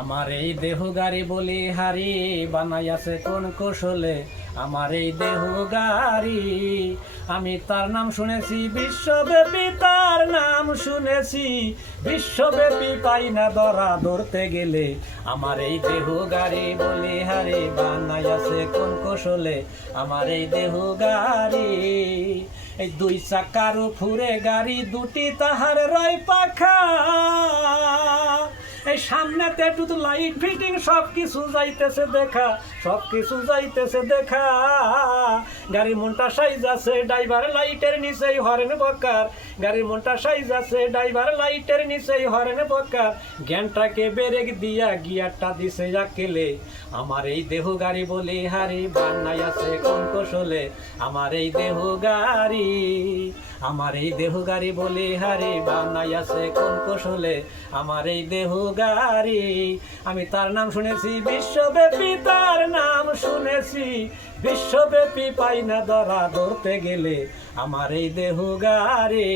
আমার এই দেহ গাড়ি বলি হারি বানাইয়াছে কোন কৌশলে আমার এই দেহ গাড়ি। আমি তার নাম শুনেছি বিশ্বব্যাপী, তার নাম শুনেছি বিশ্বব্যাপী, পাই না ধরা ধরতে গেলে। আমার এই দেহ গাড়ি বলি হারি বানাইয়াছে কোন কৌশলে আমার এই দেহ গাড়ি। এই দুই চাকার ফুরে গাড়ি দুটি তাহার রয় পাখা, এই সামনেতে শুধু লাইট ফিটিং সব কিছু যাইতেছে দেখা, সব কিছু যাইতেছে দেখা। গাড়ির মনটা সাইজ আছে ড্রাইভার লাইটের নিচেই হরেন বকার, গাড়ির মনটা সাইজ আছে ড্রাইভার লাইটের নিচেই হরেন বকার। জ্ঞানটাকে ব্রেক দিয়া গিয়ারটা দিছে আকেলে। আমার এই দেহ গাড়ি বলে হারি বানাইয়াছে কোন কৌশলে আমার এই দেহ গাড়ি। আমার এই দেহ গাড়ি বলে হারি বানাইয়াছে কোন কৌশলে আমার এই দেহ গাড়ি। আমি তার নাম শুনেছি বিশ্বব্যাপী, তার নাম শুনেছি বিশ্বব্যাপী, পাই না ধরা ধরতে গেলে আমার এই দেহ গাড়ি।